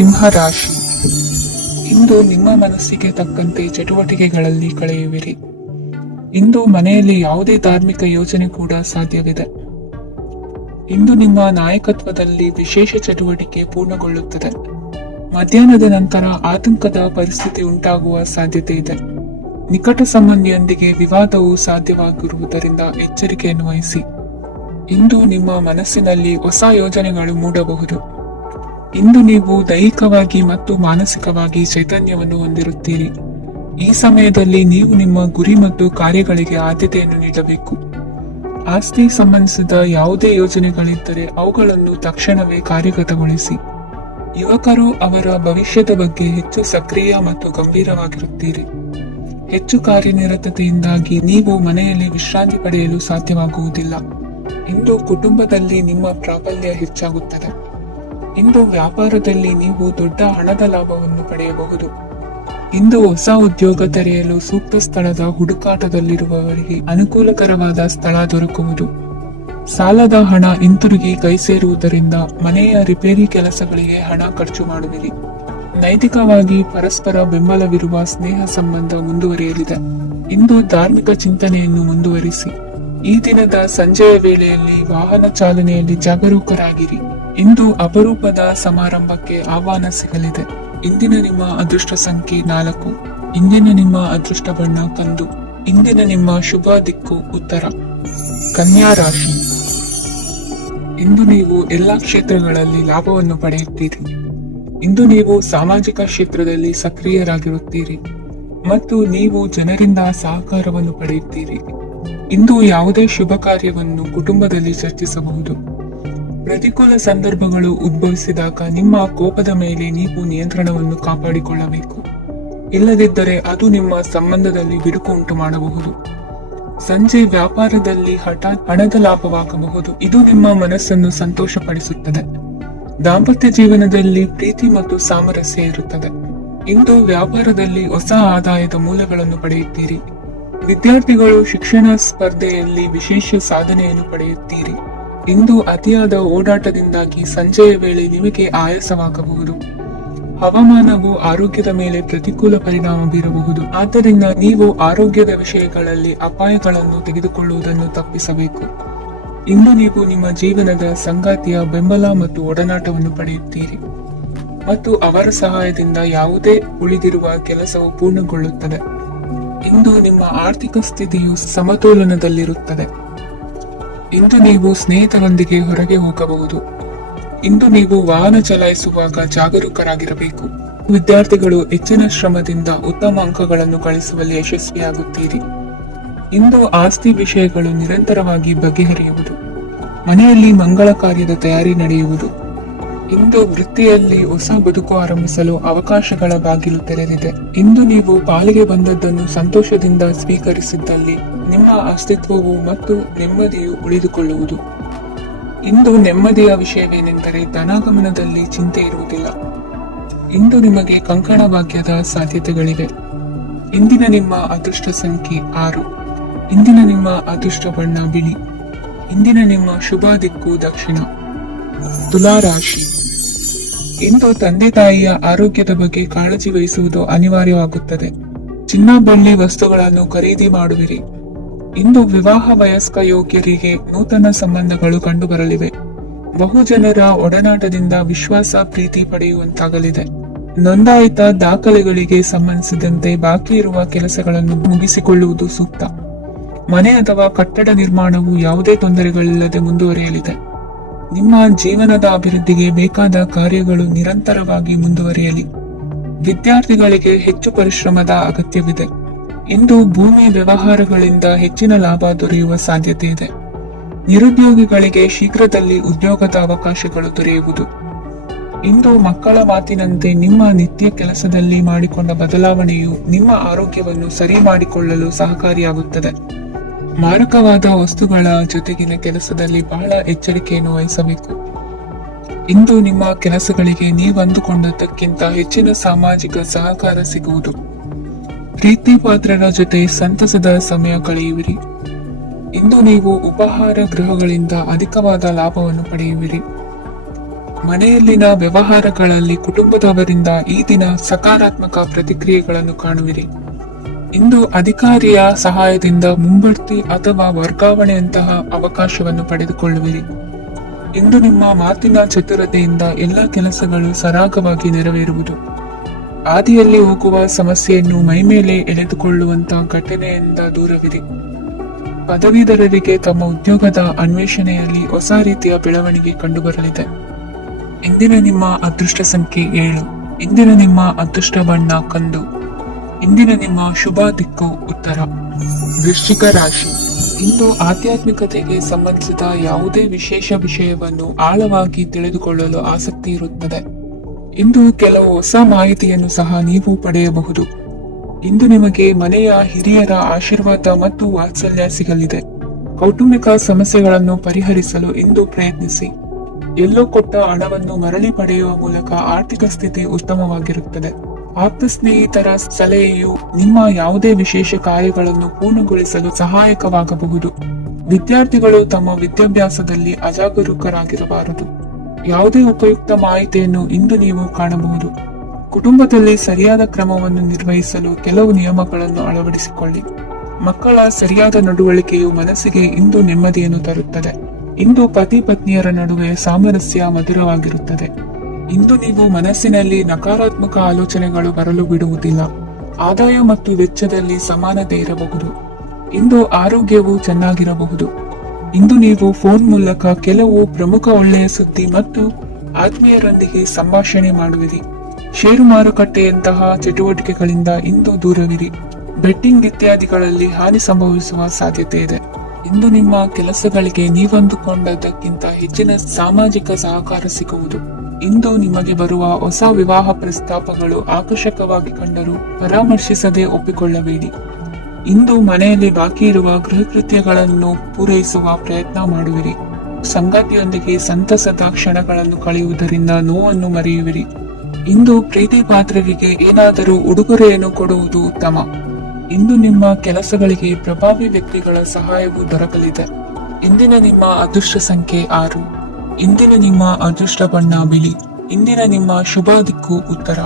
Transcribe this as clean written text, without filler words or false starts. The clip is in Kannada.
ಸಿಂಹ ರಾಶಿ. ಇಂದು ನಿಮ್ಮ ಮನಸ್ಸಿಗೆ ತಕ್ಕಂತೆ ಚಟುವಟಿಕೆಗಳಲ್ಲಿ ಕಳೆಯುವಿರಿ. ಇಂದು ಮನೆಯಲ್ಲಿ ಯಾವುದೇ ಧಾರ್ಮಿಕ ಯೋಜನೆ ಕೂಡ ಸಾಧ್ಯವಿದೆ. ಇಂದು ನಿಮ್ಮ ನಾಯಕತ್ವದಲ್ಲಿ ವಿಶೇಷ ಚಟುವಟಿಕೆ ಪೂರ್ಣಗೊಳ್ಳುತ್ತದೆ. ಮಧ್ಯಾಹ್ನದ ನಂತರ ಆತಂಕದ ಪರಿಸ್ಥಿತಿ ಉಂಟಾಗುವ ಸಾಧ್ಯತೆ ಇದೆ. ನಿಕಟ ಸಂಬಂಧಿಯೊಂದಿಗೆ ವಿವಾದವು ಸಾಧ್ಯವಾಗಿರುವುದರಿಂದ ಎಚ್ಚರಿಕೆಯನ್ನು ವಹಿಸಿ. ಇಂದು ನಿಮ್ಮ ಮನಸ್ಸಿನಲ್ಲಿ ಹೊಸ ಯೋಜನೆಗಳು ಮೂಡಬಹುದು. ಇಂದು ನೀವು ದೈಹಿಕವಾಗಿ ಮತ್ತು ಮಾನಸಿಕವಾಗಿ ಚೈತನ್ಯವನ್ನು ಹೊಂದಿರುತ್ತೀರಿ. ಈ ಸಮಯದಲ್ಲಿ ನೀವು ನಿಮ್ಮ ಗುರಿ ಮತ್ತು ಕಾರ್ಯಗಳಿಗೆ ಆದ್ಯತೆಯನ್ನು ನೀಡಬೇಕು. ಆಸ್ತಿ ಸಂಬಂಧಿಸಿದ ಯಾವುದೇ ಯೋಜನೆಗಳಿದ್ದರೆ ಅವುಗಳನ್ನು ತಕ್ಷಣವೇ ಕಾರ್ಯಗತಗೊಳಿಸಿ. ಯುವಕರು ಅವರ ಭವಿಷ್ಯದ ಬಗ್ಗೆ ಹೆಚ್ಚು ಸಕ್ರಿಯ ಮತ್ತು ಗಂಭೀರವಾಗಿರುತ್ತೀರಿ. ಹೆಚ್ಚು ಕಾರ್ಯನಿರತತೆಯಿಂದಾಗಿ ನೀವು ಮನೆಯಲ್ಲಿ ವಿಶ್ರಾಂತಿ ಪಡೆಯಲು ಸಾಧ್ಯವಾಗುವುದಿಲ್ಲ. ಇಂದು ಕುಟುಂಬದಲ್ಲಿ ನಿಮ್ಮ ಪ್ರಾಬಲ್ಯ ಹೆಚ್ಚಾಗುತ್ತದೆ. ಇಂದು ವ್ಯಾಪಾರದಲ್ಲಿ ನೀವು ದೊಡ್ಡ ಹಣದ ಲಾಭವನ್ನು ಪಡೆಯಬಹುದು. ಇಂದು ಹೊಸ ಉದ್ಯೋಗ ತೆರೆಯಲು ಸೂಕ್ತ ಸ್ಥಳದ ಹುಡುಕಾಟದಲ್ಲಿರುವವರಿಗೆ ಅನುಕೂಲಕರವಾದ ಸ್ಥಳ ದೊರಕುವುದು. ಸಾಲದ ಹಣ ಹಿಂತಿರುಗಿ ಕೈ ಸೇರುವುದರಿಂದ ಮನೆಯ ರಿಪೇರಿ ಕೆಲಸಗಳಿಗೆ ಹಣ ಖರ್ಚು ಮಾಡುವಿರಿ. ನೈತಿಕವಾಗಿ ಪರಸ್ಪರ ಬೆಂಬಲವಿರುವ ಸ್ನೇಹ ಸಂಬಂಧ ಮುಂದುವರಿಯಲಿದೆ. ಇಂದು ಧಾರ್ಮಿಕ ಚಿಂತನೆಯನ್ನು ಮುಂದುವರಿಸಿ. ಈ ದಿನದ ಸಂಜೆಯ ವೇಳೆಯಲ್ಲಿ ವಾಹನ ಚಾಲನೆಯಲ್ಲಿ ಜಾಗರೂಕರಾಗಿರಿ. ಇಂದು ಅಪರೂಪದ ಸಮಾರಂಭಕ್ಕೆ ಆಹ್ವಾನ ಸಿಗಲಿದೆ. ಇಂದಿನ ನಿಮ್ಮ ಅದೃಷ್ಟ ಸಂಖ್ಯೆ 4. ಇಂದಿನ ನಿಮ್ಮ ಅದೃಷ್ಟ ಬಣ್ಣ ಕಂದು. ಇಂದಿನ ನಿಮ್ಮ ಶುಭ ದಿಕ್ಕು ಉತ್ತರ. ಕನ್ಯಾ ರಾಶಿ. ಇಂದು ನೀವು ಎಲ್ಲಾ ಕ್ಷೇತ್ರಗಳಲ್ಲಿ ಲಾಭವನ್ನು ಪಡೆಯುತ್ತೀರಿ. ಇಂದು ನೀವು ಸಾಮಾಜಿಕ ಕ್ಷೇತ್ರದಲ್ಲಿ ಸಕ್ರಿಯರಾಗಿರುತ್ತೀರಿ ಮತ್ತು ನೀವು ಜನರಿಂದ ಸಹಕಾರವನ್ನು ಪಡೆಯುತ್ತೀರಿ. ಇಂದು ಯಾವುದೇ ಶುಭ ಕಾರ್ಯವನ್ನು ಕುಟುಂಬದಲ್ಲಿ ಚರ್ಚಿಸಬಹುದು. ಪ್ರತಿಕೂಲ ಸಂದರ್ಭಗಳು ಉದ್ಭವಿಸಿದಾಗ ನಿಮ್ಮ ಕೋಪದ ಮೇಲೆ ನೀವು ನಿಯಂತ್ರಣವನ್ನು ಕಾಪಾಡಿಕೊಳ್ಳಬೇಕು. ಇಲ್ಲದಿದ್ದರೆ ಅದು ನಿಮ್ಮ ಸಂಬಂಧದಲ್ಲಿ ಬಿರುಕು ಉಂಟು ಮಾಡಬಹುದು. ಸಂಜೆ ವ್ಯಾಪಾರದಲ್ಲಿ ಹಠಾತ್ ಹಣದ ಲಾಭವಾಗಬಹುದು. ಇದು ನಿಮ್ಮ ಮನಸ್ಸನ್ನು ಸಂತೋಷಪಡಿಸುತ್ತದೆ. ದಾಂಪತ್ಯ ಜೀವನದಲ್ಲಿ ಪ್ರೀತಿ ಮತ್ತು ಸಾಮರಸ್ಯ ಇರುತ್ತದೆ. ಇಂದು ವ್ಯಾಪಾರದಲ್ಲಿ ಹೊಸ ಆದಾಯದ ಮೂಲಗಳನ್ನು ಪಡೆಯುತ್ತೀರಿ. ವಿದ್ಯಾರ್ಥಿಗಳು ಶಿಕ್ಷಣ ಸ್ಪರ್ಧೆಯಲ್ಲಿ ವಿಶೇಷ ಸಾಧನೆಯನ್ನು ಪಡೆಯುತ್ತೀರಿ. ಇಂದು ಅತಿಯಾದ ಓಡಾಟದಿಂದಾಗಿ ಸಂಜೆಯ ವೇಳೆ ನಿಮಗೆ ಆಯಾಸವಾಗಬಹುದು. ಹವಾಮಾನವು ಆರೋಗ್ಯದ ಮೇಲೆ ಪ್ರತಿಕೂಲ ಪರಿಣಾಮ ಬೀರಬಹುದು. ಆದ್ದರಿಂದ ನೀವು ಆರೋಗ್ಯದ ವಿಷಯಗಳಲ್ಲಿ ಅಪಾಯಗಳನ್ನು ತೆಗೆದುಕೊಳ್ಳುವುದನ್ನು ತಪ್ಪಿಸಬೇಕು. ಇಂದು ನೀವು ನಿಮ್ಮ ಜೀವನದ ಸಂಗಾತಿಯ ಬೆಂಬಲ ಮತ್ತು ಒಡನಾಟವನ್ನು ಪಡೆಯುತ್ತೀರಿ ಮತ್ತು ಅವರ ಸಹಾಯದಿಂದ ಯಾವುದೇ ಉಳಿದಿರುವ ಕೆಲಸವು ಪೂರ್ಣಗೊಳ್ಳುತ್ತದೆ. ಇಂದು ನಿಮ್ಮ ಆರ್ಥಿಕ ಸ್ಥಿತಿಯು ಸಮತೋಲನದಲ್ಲಿರುತ್ತದೆ. ಇಂದು ನೀವು ಸ್ನೇಹಿತರೊಂದಿಗೆ ಹೊರಗೆ ಹೋಗಬಹುದು. ಇಂದು ನೀವು ವಾಹನ ಚಲಾಯಿಸುವಾಗ ಜಾಗರೂಕರಾಗಿರಬೇಕು. ವಿದ್ಯಾರ್ಥಿಗಳು ಹೆಚ್ಚಿನ ಶ್ರಮದಿಂದ ಉತ್ತಮ ಅಂಕಗಳನ್ನು ಗಳಿಸುವಲ್ಲಿ ಯಶಸ್ವಿಯಾಗುತ್ತೀರಿ. ಇಂದು ಆಸ್ತಿ ವಿಷಯಗಳು ನಿರಂತರವಾಗಿ ಬಗೆಹರಿಯುವುದು. ಮನೆಯಲ್ಲಿ ಮಂಗಳ ಕಾರ್ಯದ ತಯಾರಿ ನಡೆಯುವುದು. ಇಂದು ವೃತ್ತಿಯಲ್ಲಿ ಹೊಸ ಬದುಕು ಆರಂಭಿಸಲು ಅವಕಾಶಗಳ ಬಾಗಿಲು ತೆರೆದಿದೆ. ಇಂದು ನೀವು ಪಾಲಿಗೆ ಬಂದದ್ದನ್ನು ಸಂತೋಷದಿಂದ ಸ್ವೀಕರಿಸಿದ್ದಲ್ಲಿ ನಿಮ್ಮ ಅಸ್ತಿತ್ವವು ಮತ್ತು ನೆಮ್ಮದಿಯು ಉಳಿದುಕೊಳ್ಳುವುದು. ಇಂದು ನೆಮ್ಮದಿಯ ವಿಷಯವೇನೆಂದರೆ ಧನಾಗಮನದಲ್ಲಿ ಚಿಂತೆ ಇರುವುದಿಲ್ಲ. ಇಂದು ನಿಮಗೆ ಕಂಕಣ ಭಾಗ್ಯದ ಸಾಧ್ಯತೆಗಳಿವೆ. ಇಂದಿನ ನಿಮ್ಮ ಅದೃಷ್ಟ ಸಂಖ್ಯೆ 6. ಇಂದಿನ ನಿಮ್ಮ ಅದೃಷ್ಟ ಬಣ್ಣ ಬಿಳಿ. ಇಂದಿನ ನಿಮ್ಮ ಶುಭ ದಿಕ್ಕು ದಕ್ಷಿಣ. ತುಲಾ ರಾಶಿ. ಇಂದು ತಂದೆ ತಾಯಿಯ ಆರೋಗ್ಯದ ಬಗ್ಗೆ ಕಾಳಜಿ ವಹಿಸುವುದು ಅನಿವಾರ್ಯವಾಗುತ್ತದೆ. ಚಿನ್ನ ಬೆಳ್ಳಿ ವಸ್ತುಗಳನ್ನು ಖರೀದಿ ಮಾಡುವಿರಿ. ಇಂದು ವಿವಾಹ ವಯಸ್ಕ ಯೋಗ್ಯರಿಗೆ ನೂತನ ಸಂಬಂಧಗಳು ಕಂಡುಬರಲಿವೆ. ಬಹುಜನರ ಒಡನಾಟದಿಂದ ವಿಶ್ವಾಸ ಪ್ರೀತಿ ಪಡೆಯುವಂತಾಗಲಿದೆ. ನೋಂದಾಯಿತ ದಾಖಲೆಗಳಿಗೆ ಸಂಬಂಧಿಸಿದಂತೆ ಬಾಕಿ ಇರುವ ಕೆಲಸಗಳನ್ನು ಮುಗಿಸಿಕೊಳ್ಳುವುದು ಸೂಕ್ತ. ಮನೆ ಅಥವಾ ಕಟ್ಟಡ ನಿರ್ಮಾಣವು ಯಾವುದೇ ತೊಂದರೆಗಳಿಲ್ಲದೆ ಮುಂದುವರಿಯಲಿದೆ. ನಿಮ್ಮ ಜೀವನದ ಅಭಿವೃದ್ಧಿಗೆ ಬೇಕಾದ ಕಾರ್ಯಗಳು ನಿರಂತರವಾಗಿ ಮುಂದುವರಿಯಲಿ. ವಿದ್ಯಾರ್ಥಿಗಳಿಗೆ ಹೆಚ್ಚು ಪರಿಶ್ರಮದ ಅಗತ್ಯವಿದೆ. ಇಂದು ಭೂಮಿ ವ್ಯವಹಾರಗಳಿಂದ ಹೆಚ್ಚಿನ ಲಾಭ ದೊರೆಯುವ ಸಾಧ್ಯತೆ ಇದೆ. ನಿರುದ್ಯೋಗಿಗಳಿಗೆ ಶೀಘ್ರದಲ್ಲಿ ಉದ್ಯೋಗದ ಅವಕಾಶಗಳು ದೊರೆಯುವುದು. ಇಂದು ಮಕ್ಕಳ ಮಾತಿನಂತೆ ನಿಮ್ಮ ನಿತ್ಯ ಕೆಲಸದಲ್ಲಿ ಮಾಡಿಕೊಂಡ ಬದಲಾವಣೆಯು ನಿಮ್ಮ ಆರೋಗ್ಯವನ್ನು ಸರಿ ಮಾಡಿಕೊಳ್ಳಲು ಸಹಕಾರಿಯಾಗುತ್ತದೆ. ಮಾರಕವಾದ ವಸ್ತುಗಳ ಜೊತೆಗಿನ ಕೆಲಸದಲ್ಲಿ ಬಹಳ ಎಚ್ಚರಿಕೆಯನ್ನು ವಹಿಸಬೇಕು. ಇಂದು ನಿಮ್ಮ ಕೆಲಸಗಳಿಗೆ ನೀವಂದುಕೊಂಡದ್ದಕ್ಕಿಂತ ಹೆಚ್ಚಿನ ಸಾಮಾಜಿಕ ಸಹಕಾರ ಸಿಗುವುದು. ಪ್ರೀತಿ ಪಾತ್ರರ ಜೊತೆ ಸಂತಸದ ಸಮಯ ಕಳೆಯುವಿರಿ. ಇಂದು ನೀವು ಉಪಹಾರ ಗೃಹಗಳಿಂದ ಅಧಿಕವಾದ ಲಾಭವನ್ನು ಪಡೆಯುವಿರಿ. ಮನೆಯಲ್ಲಿನ ವ್ಯವಹಾರಗಳಲ್ಲಿ ಕುಟುಂಬದವರಿಂದ ಈ ದಿನ ಸಕಾರಾತ್ಮಕ ಪ್ರತಿಕ್ರಿಯೆಗಳನ್ನು ಕಾಣುವಿರಿ. ಇಂದು ಅಧಿಕಾರಿಯ ಸಹಾಯದಿಂದ ಮುಂಬಡ್ತಿ ಅಥವಾ ವರ್ಗಾವಣೆಯಂತಹ ಅವಕಾಶವನ್ನು ಪಡೆದುಕೊಳ್ಳುವಿರಿ. ಇಂದು ನಿಮ್ಮ ಮಾತಿನ ಚತುರತೆಯಿಂದ ಎಲ್ಲ ಕೆಲಸಗಳು ಸರಾಗವಾಗಿ ನೆರವೇರುವುದು. ಹಾದಿಯಲ್ಲಿ ಹೋಗುವ ಸಮಸ್ಯೆಯನ್ನು ಮೈಮೇಲೆ ಎಳೆದುಕೊಳ್ಳುವಂತಹ ಘಟನೆಯಿಂದ ದೂರವಿರಿ. ಪದವೀಧರರಿಗೆ ತಮ್ಮ ಉದ್ಯೋಗದ ಅನ್ವೇಷಣೆಯಲ್ಲಿ ಹೊಸ ರೀತಿಯ ಬೆಳವಣಿಗೆ ಕಂಡುಬರಲಿದೆ. ಇಂದಿನ ನಿಮ್ಮ ಅದೃಷ್ಟ ಸಂಖ್ಯೆ 7. ಇಂದಿನ ನಿಮ್ಮ ಅದೃಷ್ಟ ಬಣ್ಣ ಕಂದು. ಇಂದಿನ ನಿಮ್ಮ ಶುಭ ದಿಕ್ಕು ಉತ್ತರ. ವೃಶ್ಚಿಕ ರಾಶಿ. ಇಂದು ಆಧ್ಯಾತ್ಮಿಕತೆಗೆ ಸಂಬಂಧಿಸಿದ ಯಾವುದೇ ವಿಶೇಷ ವಿಷಯವನ್ನು ಆಳವಾಗಿ ತಿಳಿದುಕೊಳ್ಳಲು ಆಸಕ್ತಿ ಇರುತ್ತದೆ. ಇಂದು ಕೆಲವು ಹೊಸ ಮಾಹಿತಿಯನ್ನು ಸಹ ನೀವು ಪಡೆಯಬಹುದು. ಇಂದು ನಿಮಗೆ ಮನೆಯ ಹಿರಿಯರ ಆಶೀರ್ವಾದ ಮತ್ತು ವಾತ್ಸಲ್ಯ ಸಿಗಲಿದೆ. ಕೌಟುಂಬಿಕ ಸಮಸ್ಯೆಗಳನ್ನು ಪರಿಹರಿಸಲು ಇಂದು ಪ್ರಯತ್ನಿಸಿ. ಎಲ್ಲೋ ಕೊಟ್ಟ ಹಣವನ್ನು ಮರಳಿ ಪಡೆಯುವ ಮೂಲಕ ಆರ್ಥಿಕ ಸ್ಥಿತಿ ಉತ್ತಮವಾಗಿರುತ್ತದೆ. ಆಪ್ತ ಸ್ನೇಹಿತರ ಸಲಹೆಯು ನಿಮ್ಮ ಯಾವುದೇ ವಿಶೇಷ ಕಾರ್ಯಗಳನ್ನು ಪೂರ್ಣಗೊಳಿಸಲು ಸಹಾಯಕವಾಗಬಹುದು. ವಿದ್ಯಾರ್ಥಿಗಳು ತಮ್ಮ ವಿದ್ಯಾಭ್ಯಾಸದಲ್ಲಿ ಅಜಾಗರೂಕರಾಗಿರಬಾರದು. ಯಾವುದೇ ಉಪಯುಕ್ತ ಮಾಹಿತಿಯನ್ನು ಇಂದು ನೀವು ಕಾಣಬಹುದು. ಕುಟುಂಬದಲ್ಲಿ ಸರಿಯಾದ ಕ್ರಮವನ್ನು ನಿರ್ವಹಿಸಲು ಕೆಲವು ನಿಯಮಗಳನ್ನು ಅಳವಡಿಸಿಕೊಳ್ಳಿ. ಮಕ್ಕಳ ಸರಿಯಾದ ನಡವಳಿಕೆಯು ಮನಸ್ಸಿಗೆ ಇಂದು ನೆಮ್ಮದಿಯನ್ನು ತರುತ್ತದೆ. ಇಂದು ಪತಿ ಪತ್ನಿಯರ ನಡುವೆ ಸಾಮರಸ್ಯ ಮಧುರವಾಗಿರುತ್ತದೆ. ಇಂದು ನೀವು ಮನಸ್ಸಿನಲ್ಲಿ ನಕಾರಾತ್ಮಕ ಆಲೋಚನೆಗಳು ಬರಲು ಬಿಡುವುದಿಲ್ಲ. ಆದಾಯ ಮತ್ತು ವೆಚ್ಚದಲ್ಲಿ ಸಮಾನತೆ ಇರಬಹುದು. ಇಂದು ಆರೋಗ್ಯವು ಚೆನ್ನಾಗಿರಬಹುದು. ಇಂದು ನೀವು ಫೋನ್ ಮೂಲಕ ಕೆಲವು ಪ್ರಮುಖ ಒಳ್ಳೆಯ ಸುದ್ದಿ ಮತ್ತು ಆತ್ಮೀಯರೊಂದಿಗೆ ಸಂಭಾಷಣೆ ಮಾಡುವಿರಿ. ಷೇರು ಮಾರುಕಟ್ಟೆಯಂತಹ ಚಟುವಟಿಕೆಗಳಿಂದ ಇಂದು ದೂರವಿರಿ. ಬೆಟ್ಟಿಂಗ್ ಇತ್ಯಾದಿಗಳಲ್ಲಿ ಹಾನಿ ಸಂಭವಿಸುವ ಸಾಧ್ಯತೆ ಇದೆ. ಇಂದು ನಿಮ್ಮ ಕೆಲಸಗಳಿಗೆ ನೀವಂದುಕೊಂಡದಕ್ಕಿಂತ ಹೆಚ್ಚಿನ ಸಾಮಾಜಿಕ ಸಹಕಾರ ಸಿಗುವುದು. ಇಂದು ನಿಮಗೆ ಬರುವ ಹೊಸ ವಿವಾಹ ಪ್ರಸ್ತಾಪಗಳು ಆಕರ್ಷಕವಾಗಿ ಕಂಡರೂ ಪರಾಮರ್ಶಿಸದೆ ಒಪ್ಪಿಕೊಳ್ಳಬೇಡಿ. ಇಂದು ಮನೆಯಲ್ಲಿ ಬಾಕಿ ಇರುವ ಗೃಹ ಕೃತ್ಯಗಳನ್ನು ಪೂರೈಸುವ ಪ್ರಯತ್ನ ಮಾಡುವಿರಿ. ಸಂಗಾತಿಯೊಂದಿಗೆ ಸಂತಸದ ಕ್ಷಣಗಳನ್ನು ಕಳೆಯುವುದರಿಂದ ನೋವನ್ನು ಮರೆಯುವಿರಿ. ಇಂದು ಪ್ರೀತಿ ಪಾತ್ರರಿಗೆ ಏನಾದರೂ ಉಡುಗೊರೆಯನ್ನು ಕೊಡುವುದು ಉತ್ತಮ. ಇಂದು ನಿಮ್ಮ ಕೆಲಸಗಳಿಗೆ ಪ್ರಭಾವಿ ವ್ಯಕ್ತಿಗಳ ಸಹಾಯವು ದೊರಕಲಿದೆ. ಇಂದಿನ ನಿಮ್ಮ ಅದೃಷ್ಟ ಸಂಖ್ಯೆ 6. ಇಂದಿನ ನಿಮ್ಮ ಅದೃಷ್ಟ ಬಣ್ಣ ಬಿಳಿ. ಇಂದಿನ ನಿಮ್ಮ ಶುಭ ದಿಕ್ಕು ಉತ್ತರ.